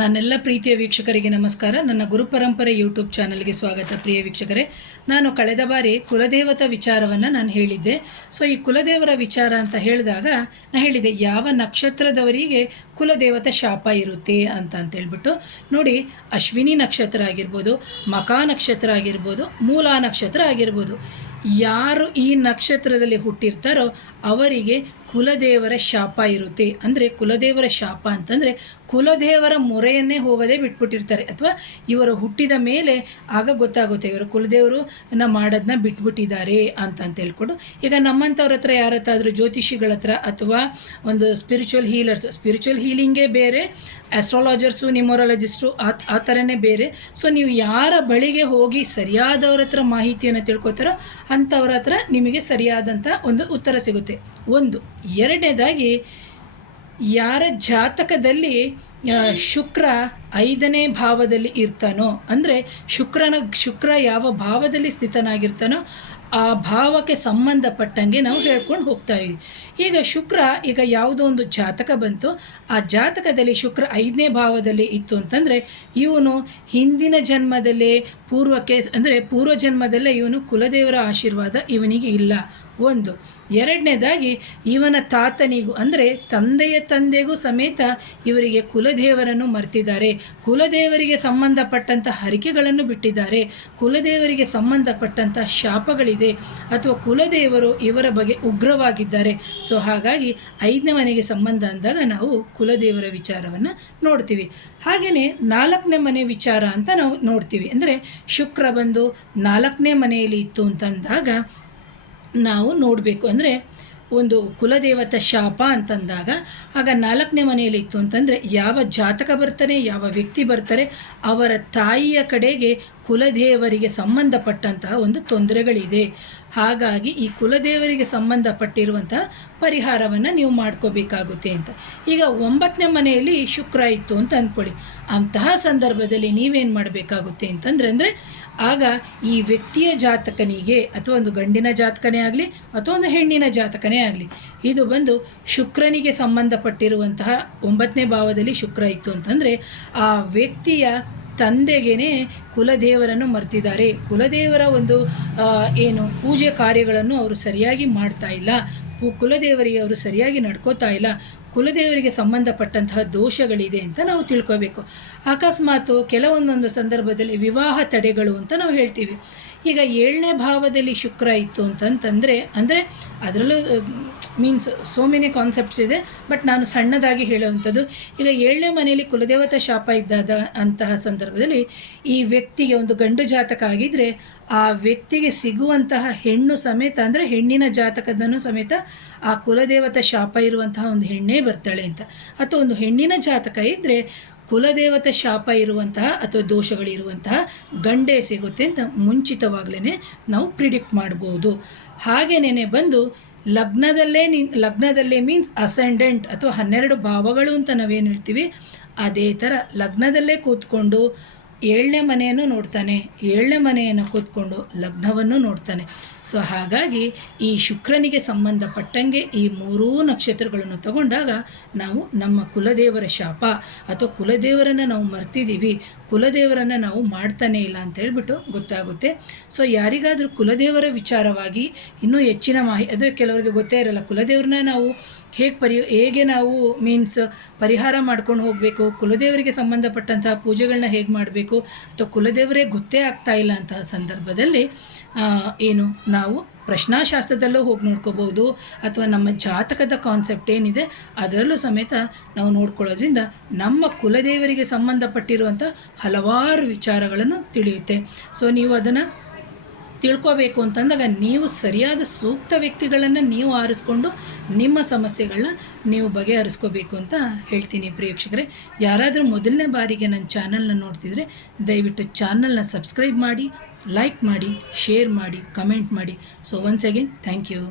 ನನ್ನೆಲ್ಲ ಪ್ರೀತಿಯ ವೀಕ್ಷಕರಿಗೆ ನಮಸ್ಕಾರ. ನನ್ನ ಗುರುಪರಂಪರೆ ಯೂಟ್ಯೂಬ್ ಚಾನಲ್ಗೆ ಸ್ವಾಗತ. ಪ್ರಿಯ ವೀಕ್ಷಕರೇ, ನಾನು ಕಳೆದ ಬಾರಿ ಕುಲದೇವತಾ ವಿಚಾರವನ್ನು ನಾನು ಹೇಳಿದ್ದೆ. ಸೊ ಈ ಕುಲದೇವರ ವಿಚಾರ ಅಂತ ಹೇಳಿದಾಗ ನಾನು ಹೇಳಿದೆ ಯಾವ ನಕ್ಷತ್ರದವರಿಗೆ ಕುಲದೇವತಾ ಶಾಪ ಇರುತ್ತೆ ಅಂತೇಳ್ಬಿಟ್ಟು. ನೋಡಿ, ಅಶ್ವಿನಿ ನಕ್ಷತ್ರ ಆಗಿರ್ಬೋದು, ಮಕಾ ನಕ್ಷತ್ರ ಆಗಿರ್ಬೋದು, ಮೂಲಾ ನಕ್ಷತ್ರ ಆಗಿರ್ಬೋದು, ಯಾರು ಈ ನಕ್ಷತ್ರದಲ್ಲಿ ಹುಟ್ಟಿರ್ತಾರೋ ಅವರಿಗೆ ಕುಲದೇವರ ಶಾಪ ಇರುತ್ತೆ. ಅಂದರೆ ಕುಲದೇವರ ಶಾಪ ಅಂತಂದರೆ ಕುಲದೇವರ ಮೊರೆಯನ್ನೇ ಹೋಗದೆ ಬಿಟ್ಬಿಟ್ಟಿರ್ತಾರೆ, ಅಥವಾ ಇವರು ಹುಟ್ಟಿದ ಮೇಲೆ ಆಗ ಗೊತ್ತಾಗುತ್ತೆ ಇವರು ಕುಲದೇವರು ಮಾಡೋದನ್ನ ಬಿಟ್ಬಿಟ್ಟಿದ್ದಾರೆ ಅಂತ ಹೇಳ್ಕೊಂಡು. ಈಗ ನಮ್ಮಂಥವ್ರ ಹತ್ರ ಯಾರತ್ತಾದರೂ ಜ್ಯೋತಿಷಿಗಳ ಹತ್ರ ಅಥವಾ ಒಂದು ಸ್ಪಿರಿಚುವಲ್ ಹೀಲಿಂಗೇ ಬೇರೆ, ಆಸ್ಟ್ರಾಲಜರ್ಸು, ನ್ಯೂಮರಾಲಜಿಸ್ಟು ಆ ಥರನೇ ಬೇರೆ. ಸೊ ನೀವು ಯಾರ ಬಳಿಗೆ ಹೋಗಿ ಸರಿಯಾದವ್ರ ಹತ್ರ ಮಾಹಿತಿಯನ್ನು ತಿಳ್ಕೊತಾರೋ ಅಂಥವ್ರ ಹತ್ರ ನಿಮಗೆ ಸರಿಯಾದಂಥ ಒಂದು ಉತ್ತರ ಸಿಗುತ್ತೆ. ಒಂದು. ಎರಡನೇದಾಗಿ, ಯಾರ ಜಾತಕದಲ್ಲಿ ಶುಕ್ರ 5ನೇ ಭಾವದಲ್ಲಿ ಇರ್ತಾನೋ, ಅಂದರೆ ಶುಕ್ರ ಯಾವ ಭಾವದಲ್ಲಿ ಸ್ಥಿತನಾಗಿರ್ತಾನೋ ಆ ಭಾವಕ್ಕೆ ಸಂಬಂಧಪಟ್ಟಂಗೆ ನಾವು ಹೇಳ್ಕೊಂಡು ಹೋಗ್ತಾ ಇದ್ದೀವಿ. ಈಗ ಶುಕ್ರ ಯಾವುದೋ ಒಂದು ಜಾತಕ ಬಂತು, ಆ ಜಾತಕದಲ್ಲಿ ಶುಕ್ರ 5ನೇ ಭಾವದಲ್ಲಿ ಇತ್ತು ಅಂತಂದರೆ ಇವನು ಹಿಂದಿನ ಜನ್ಮದಲ್ಲೇ ಪೂರ್ವ ಜನ್ಮದಲ್ಲೇ ಇವನು ಕುಲದೇವರ ಆಶೀರ್ವಾದ ಇವನಿಗೆ ಇಲ್ಲ. ಒಂದು. ಎರಡನೇದಾಗಿ, ಇವನ ತಾತನಿಗೂ ಅಂದರೆ ತಂದೆಯ ತಂದೆಗೂ ಸಮೇತ ಇವರಿಗೆ ಕುಲದೇವರನ್ನು ಮರ್ತಿದ್ದಾರೆ, ಕುಲದೇವರಿಗೆ ಸಂಬಂಧಪಟ್ಟಂಥ ಹರಿಕೆಗಳನ್ನು ಬಿಟ್ಟಿದ್ದಾರೆ, ಕುಲದೇವರಿಗೆ ಸಂಬಂಧಪಟ್ಟಂಥ ಶಾಪಗಳಿದೆ, ಅಥವಾ ಕುಲದೇವರು ಇವರ ಬಗ್ಗೆ ಉಗ್ರವಾಗಿದ್ದಾರೆ. ಸೊ ಹಾಗಾಗಿ 5ನೇ ಮನೆಗೆ ಸಂಬಂಧ ಅಂದಾಗ ನಾವು ಕುಲದೇವರ ವಿಚಾರವನ್ನು ನೋಡ್ತೀವಿ. ಹಾಗೆಯೇ 4ನೇ ಮನೆ ವಿಚಾರ ಅಂತ ನಾವು ನೋಡ್ತೀವಿ. ಅಂದರೆ ಶುಕ್ರ ಬಂದು 4ನೇ ಮನೆಯಲ್ಲಿ ಇತ್ತು ಅಂತಂದಾಗ ನಾವು ನೋಡಬೇಕು. ಅಂದರೆ ಒಂದು ಕುಲದೇವತ ಶಾಪ ಅಂತಂದಾಗ ಆಗ 4ನೇ ಮನೆಯಲ್ಲಿ ಇತ್ತು ಅಂತಂದರೆ ಯಾವ ಜಾತಕ ಬರ್ತಾರೆ, ಯಾವ ವ್ಯಕ್ತಿ ಬರ್ತಾರೆ, ಅವರ ತಾಯಿಯ ಕಡೆಗೆ ಕುಲದೇವರಿಗೆ ಸಂಬಂಧಪಟ್ಟಂತಹ ಒಂದು ತೊಂದರೆಗಳಿದೆ. ಹಾಗಾಗಿ ಈ ಕುಲದೇವರಿಗೆ ಸಂಬಂಧಪಟ್ಟಿರುವಂತಹ ಪರಿಹಾರವನ್ನು ನೀವು ಮಾಡ್ಕೋಬೇಕಾಗುತ್ತೆ ಅಂತ. ಈಗ 9ನೇ ಮನೆಯಲ್ಲಿ ಶುಕ್ರ ಇತ್ತು ಅಂತ ಅಂದ್ಕೊಳ್ಳಿ. ಅಂತಹ ಸಂದರ್ಭದಲ್ಲಿ ನೀವೇನು ಮಾಡಬೇಕಾಗುತ್ತೆ ಅಂತಂದರೆ ಆಗ ಈ ವ್ಯಕ್ತಿಯ ಜಾತಕನಿಗೆ, ಅಥವಾ ಒಂದು ಗಂಡಿನ ಜಾತಕನೇ ಆಗಲಿ ಅಥವಾ ಒಂದು ಹೆಣ್ಣಿನ ಜಾತಕನೇ ಆಗಲಿ, ಇದು ಬಂದು ಶುಕ್ರನಿಗೆ ಸಂಬಂಧಪಟ್ಟಿರುವಂತಹ 9ನೇ ಭಾವದಲ್ಲಿ ಶುಕ್ರ ಇತ್ತು ಅಂತಂದರೆ ಆ ವ್ಯಕ್ತಿಯ ತಂದೆಗೇ ಕುಲದೇವರನ್ನು ಮರ್ತಿದ್ದಾರೆ, ಕುಲದೇವರ ಒಂದು ಪೂಜೆ ಕಾರ್ಯಗಳನ್ನು ಅವರು ಸರಿಯಾಗಿ ಮಾಡ್ತಾ ಇಲ್ಲ, ಕುಲದೇವರಿಗೆ ಅವರು ಸರಿಯಾಗಿ ನಡ್ಕೋತಾ ಇಲ್ಲ, ಕುಲದೇವರಿಗೆ ಸಂಬಂಧಪಟ್ಟಂತಹ ದೋಷಗಳಿದೆ ಅಂತ ನಾವು ತಿಳ್ಕೋಬೇಕು. ಅಕಸ್ಮಾತು ಕೆಲವೊಂದೊಂದು ಸಂದರ್ಭದಲ್ಲಿ ವಿವಾಹ ತಡೆಗಳು ಅಂತ ನಾವು ಹೇಳ್ತೀವಿ. ಈಗ 7ನೇ ಭಾವದಲ್ಲಿ ಶುಕ್ರ ಇತ್ತು ಅಂತಂದರೆ, ಅಂದರೆ ಅದರಲ್ಲೂ ಮೀನ್ಸ್ ಸೋ ಮೆನಿ ಕಾನ್ಸೆಪ್ಟ್ಸ್ ಇದೆ, ಬಟ್ ನಾನು ಸಣ್ಣದಾಗಿ ಹೇಳುವಂಥದ್ದು. ಈಗ 7ನೇ ಮನೆಯಲ್ಲಿ ಕುಲದೇವತಾ ಶಾಪ ಇದ್ದಾಗ ಅಂತಹ ಸಂದರ್ಭದಲ್ಲಿ ಈ ವ್ಯಕ್ತಿಗೆ ಒಂದು ಗಂಡು ಜಾತಕ ಆಗಿದ್ದರೆ ಆ ವ್ಯಕ್ತಿಗೆ ಸಿಗುವಂತಹ ಹೆಣ್ಣು ಸಮೇತ, ಅಂದರೆ ಹೆಣ್ಣಿನ ಜಾತಕದನ್ನು ಸಮೇತ ಆ ಕುಲದೇವತಾ ಶಾಪ ಇರುವಂತಹ ಒಂದು ಹೆಣ್ಣೇ ಬರ್ತಾಳೆ ಅಂತ. ಅಥವಾ ಒಂದು ಹೆಣ್ಣಿನ ಜಾತಕ ಇದ್ದರೆ ಕುಲದೇವತಾ ಶಾಪ ಇರುವಂತಹ ಅಥವಾ ದೋಷಗಳಿರುವಂತಹ ಗಂಡೇ ಸಿಗುತ್ತೆ ಅಂತ ಮುಂಚಿತವಾಗಲೇ ನಾವು ಪ್ರಿಡಿಕ್ಟ್ ಮಾಡ್ಬೋದು. ಹಾಗೇನೇ ಬಂದು ಲಗ್ನದಲ್ಲೇ ಮೀನ್ಸ್ ಅಸೆಂಡೆಂಟ್ ಅಥವಾ 12 ಭಾವಗಳು ಅಂತ ನಾವೇನು ಹೇಳ್ತೀವಿ, ಅದೇ ಥರ ಲಗ್ನದಲ್ಲೇ ಕೂತ್ಕೊಂಡು 7ನೇ ಮನೆಯನ್ನು ನೋಡ್ತಾನೆ, 7ನೇ ಮನೆಯನ್ನು ಕೂತ್ಕೊಂಡು ಲಗ್ನವನ್ನು ನೋಡ್ತಾನೆ. ಸೊ ಹಾಗಾಗಿ ಈ ಶುಕ್ರನಿಗೆ ಸಂಬಂಧಪಟ್ಟಂಗೆ ಈ 3 ನಕ್ಷತ್ರಗಳನ್ನು ತಗೊಂಡಾಗ ನಾವು ನಮ್ಮ ಕುಲದೇವರ ಶಾಪ ಅಥವಾ ಕುಲದೇವರನ್ನು ನಾವು ಮರ್ತಿದ್ದೀವಿ, ಕುಲದೇವರನ್ನು ನಾವು ಮಾಡ್ತಾನೇ ಇಲ್ಲ ಅಂತ ಹೇಳ್ಬಿಟ್ಟು ಗೊತ್ತಾಗುತ್ತೆ. ಸೊ ಯಾರಿಗಾದರೂ ಕುಲದೇವರ ವಿಚಾರವಾಗಿ ಇನ್ನೂ ಹೆಚ್ಚಿನ ಅದು ಕೆಲವರಿಗೆ ಗೊತ್ತೇ ಇರಲ್ಲ, ಕುಲದೇವ್ರನ್ನ ನಾವು ಹೇಗೆ ನಾವು ಪರಿಹಾರ ಮಾಡ್ಕೊಂಡು ಹೋಗಬೇಕು, ಕುಲದೇವರಿಗೆ ಸಂಬಂಧಪಟ್ಟಂತಹ ಪೂಜೆಗಳನ್ನ ಹೇಗೆ ಮಾಡಬೇಕು, ಅಥವಾ ಕುಲದೇವರೇ ಗೊತ್ತೇ ಆಗ್ತಾ ಇಲ್ಲ ಅಂತಹ ಸಂದರ್ಭದಲ್ಲಿ ನಾವು ಪ್ರಶ್ನಾಶಾಸ್ತ್ರದಲ್ಲೂ ಹೋಗಿ ನೋಡ್ಕೋಬೋದು, ಅಥವಾ ನಮ್ಮ ಜಾತಕದ ಕಾನ್ಸೆಪ್ಟ್ ಏನಿದೆ ಅದರಲ್ಲೂ ಸಮೇತ ನಾವು ನೋಡ್ಕೊಳ್ಳೋದ್ರಿಂದ ನಮ್ಮ ಕುಲದೇವರಿಗೆ ಸಂಬಂಧಪಟ್ಟಿರುವಂಥ ಹಲವಾರು ವಿಚಾರಗಳನ್ನು ತಿಳಿಯುತ್ತೆ. ಸೊ ನೀವು ಅದನ್ನು ತಿಳ್ಕೋಬೇಕು ಅಂತಂದಾಗ ನೀವು ಸರಿಯಾದ ಸೂಕ್ತ ವ್ಯಕ್ತಿಗಳನ್ನು ನೀವು ಆರಿಸ್ಕೊಂಡು ನಿಮ್ಮ ಸಮಸ್ಯೆಗಳನ್ನ ನೀವು ಬಗೆಹರಿಸ್ಕೋಬೇಕು ಅಂತ ಹೇಳ್ತೀನಿ. ಪ್ರೇಕ್ಷಕರೇ, ಯಾರಾದರೂ ಮೊದಲನೇ ಬಾರಿಗೆ ನನ್ನ ಚಾನಲ್ನ ನೋಡ್ತಿದ್ರೆ ದಯವಿಟ್ಟು ಚಾನಲ್ನ ಸಬ್ಸ್ಕ್ರೈಬ್ ಮಾಡಿ, ಲೈಕ್ ಮಾಡಿ, ಶೇರ್ ಮಾಡಿ, ಕಮೆಂಟ್ ಮಾಡಿ. So once again thank you.